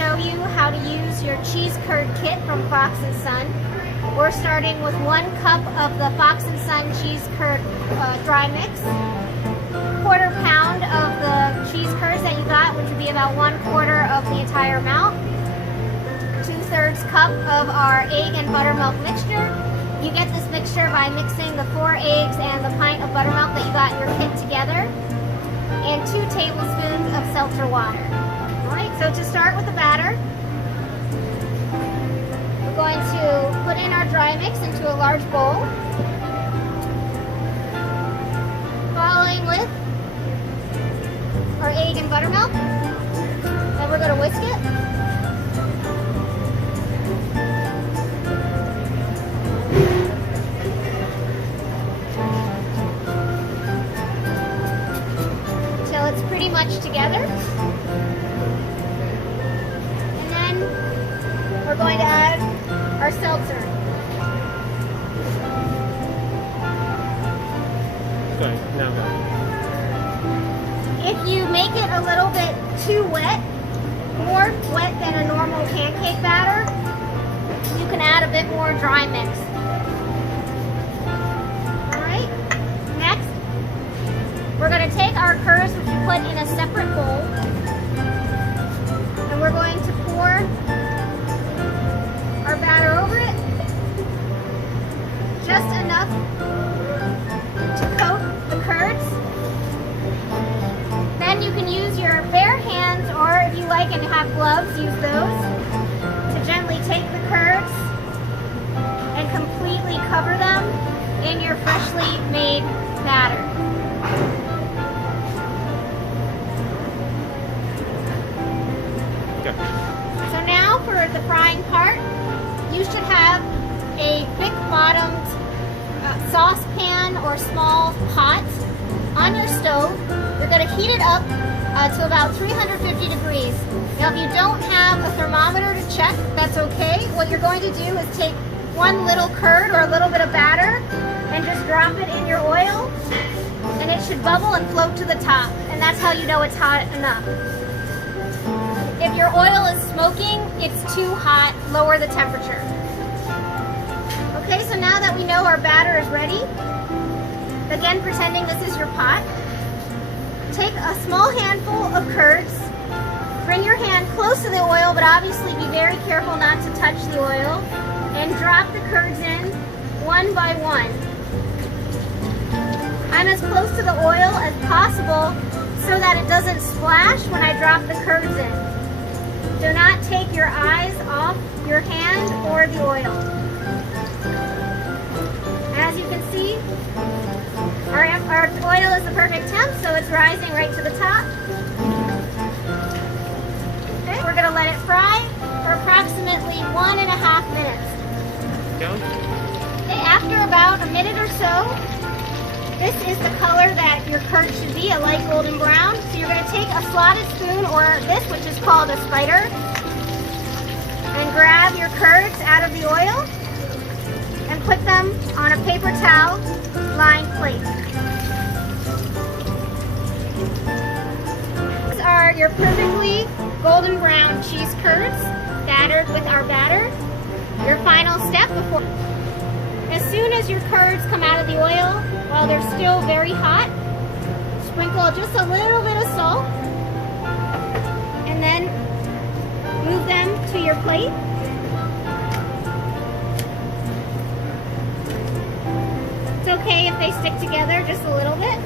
show you how to use your cheese curd kit from Fox & Son. We're starting with 1 cup of the Fox & Son cheese curd dry mix, 1/4 pound of the cheese curds that you got, which would be about 1/4 of the entire amount, 2/3 cup of our egg and buttermilk mixture. You get this mixture by mixing the 4 eggs and the pint of buttermilk that you got in your kit together, and 2 tablespoons of seltzer water. Alright, so to start with the batter, we're going to put in our dry mix into a large bowl, following with our egg and buttermilk. Then we're going to whisk it. Until it's pretty much together. And then we're going to add our seltzer. Okay, now go. If you make it a little bit too wet, more wet than a normal pancake batter, you can add a bit more dry mix. Alright, next, we're going to take our curds, which we put in a separate bowl, and we're going to pour our batter over it, just enough to coat the curds. Then you can use your bare hands, or if you like and have gloves, use those to gently take the curds and completely cover them in your freshly made batter. Okay. So now for the frying part, you should have a thick bottomed saucepan or small pot on your stove. You're going to heat it up to about 350 degrees. Now if you don't have a thermometer to check, that's okay. What you're going to do is take 1 little curd or a little bit of batter and just drop it in your oil, and it should bubble and float to the top, and that's how you know it's hot enough. If your oil is smoking, it's too hot, lower the temperature. Okay, so now that we know our batter is ready, again pretending this is your pot, take a small handful of curds, bring your hand close to the oil, but obviously be very careful not to touch the oil, and drop the curds in one by one. I'm as close to the oil as possible so that it doesn't splash when I drop the curds in. Do not take your eyes off your hand or the oil. As you can see, our oil is the perfect temp, so it's rising right to the top. Okay, we're going to let it fry for approximately 1.5 minutes. Go. Okay, after about a minute or so, this is the color that your curd should be, a light golden brown. So you're going to take a slotted spoon, or this, which is called a spider, and grab your curds out of the oil and put them on a paper towel lined plate. These are your perfectly golden brown cheese curds, battered with our batter. Your final step before. As soon as your curds come out of the oil, while they're still very hot, sprinkle just a little bit of salt, and then move them to your plate. It's okay if they stick together just a little bit.